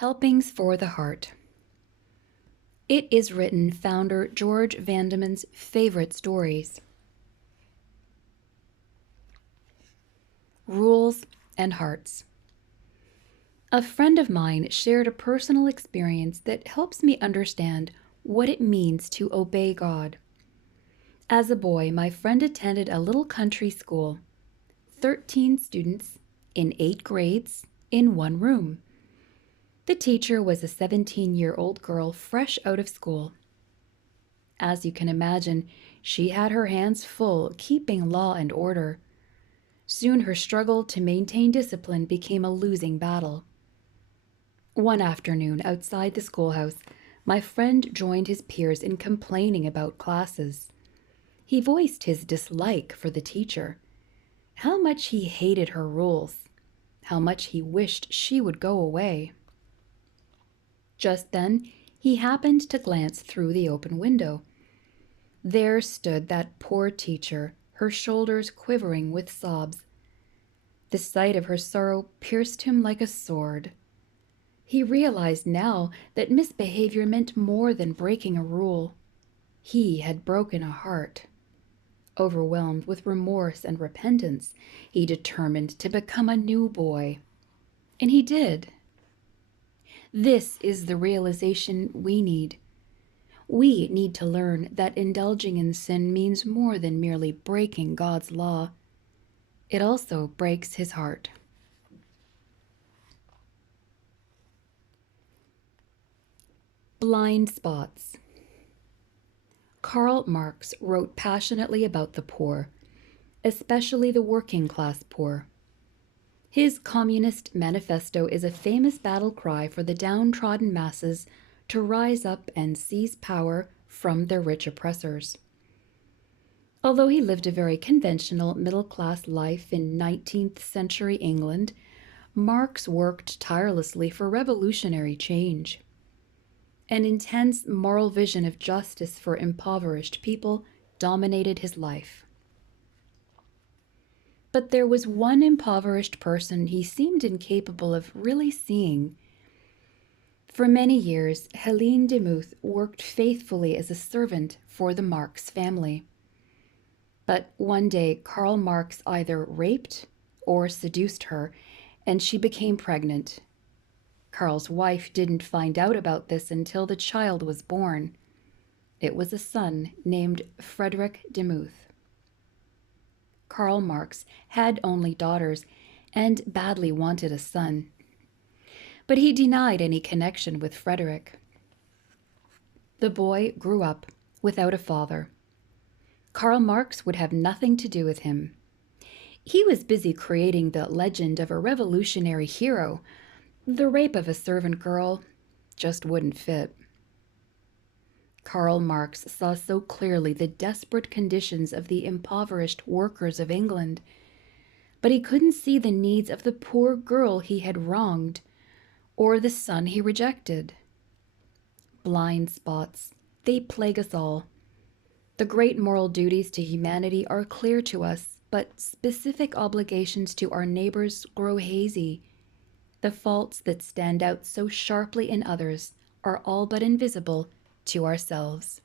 Helpings for the Heart. It is written founder George Vandeman's favorite stories. Rules and Hearts. A friend of mine shared a personal experience that helps me understand what it means to obey God. As a boy, my friend attended a little country school, 13 students in 8 grades in one room. The teacher was a 17-year-old girl fresh out of school. As you can imagine, she had her hands full keeping law and order. Soon her struggle to maintain discipline became a losing battle. One afternoon outside the schoolhouse, my friend joined his peers in complaining about classes. He voiced his dislike for the teacher, how much he hated her rules, how much he wished she would go away. Just then, he happened to glance through the open window. There stood that poor teacher, her shoulders quivering with sobs. The sight of her sorrow pierced him like a sword. He realized now that misbehavior meant more than breaking a rule. He had broken a heart. Overwhelmed with remorse and repentance, he determined to become a new boy. And he did. This is the realization we need. We need to learn that indulging in sin means more than merely breaking God's law. It also breaks his heart. Blind spots. Karl Marx wrote passionately about the poor, especially the working class poor. His Communist Manifesto is a famous battle cry for the downtrodden masses to rise up and seize power from their rich oppressors. Although he lived a very conventional middle-class life in 19th century England, Marx worked tirelessly for revolutionary change. An intense moral vision of justice for impoverished people dominated his life. But there was one impoverished person he seemed incapable of really seeing. For many years, Helene Demuth worked faithfully as a servant for the Marx family. But one day, Karl Marx either raped or seduced her, and she became pregnant. Karl's wife didn't find out about this until the child was born. It was a son named Frederick Demuth. Karl Marx had only daughters and badly wanted a son. But he denied any connection with Frederick. The boy grew up without a father. Karl Marx would have nothing to do with him. He was busy creating the legend of a revolutionary hero. The rape of a servant girl just wouldn't fit. Karl Marx saw so clearly the desperate conditions of the impoverished workers of England, but he couldn't see the needs of the poor girl he had wronged, or the son he rejected. Blind spots, they plague us all. The great moral duties to humanity are clear to us, but specific obligations to our neighbors grow hazy. The faults that stand out so sharply in others are all but invisible to ourselves.